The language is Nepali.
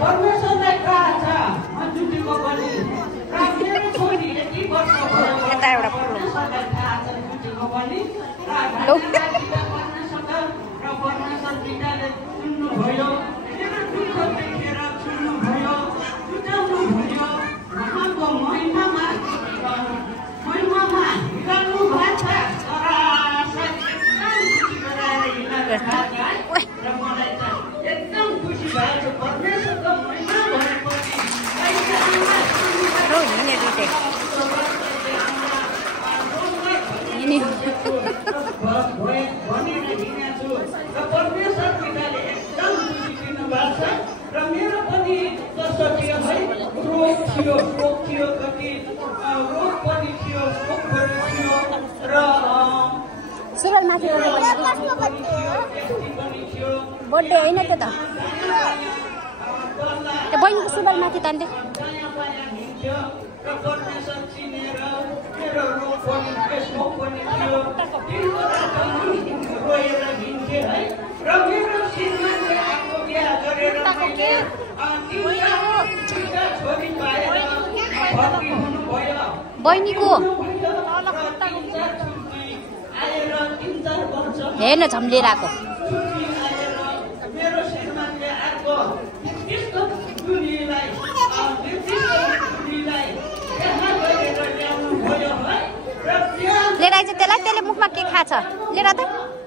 परमेश्वरलाई थाहा छ जुटीको पनि र मेरो छोरी यति वर्ष भयो परमेश्वरलाई थाहा छ जुटीको पनि र परमेश्वर पिताले सुन्नुभयो मेरो दुःख देखेर सुन्नुभयो जुटाउनु भयो उहाँको महिमामा हिँड्नु भएको छ र मलाई त एकदम खुसी भएको छ परमेश्वरको महिमा भनेपछि भनेर हिँडेको छु र परमेश्वर पिताले एकदम खुसी दिनुभएको छ र मेरो पनि कस्तो थियो है रोग थियो कति रोग पनि थियो शोक पनि थियो र सुरुवाल माथि बर्थडे होइन त्यो त त्यो बहिनीको सुरुवाल माथि तान्दै बहिनीको हेर्न झम्लिएर आएको लिएर आइज त्यसलाई त्यसले मुखमा के खाछ लिएर त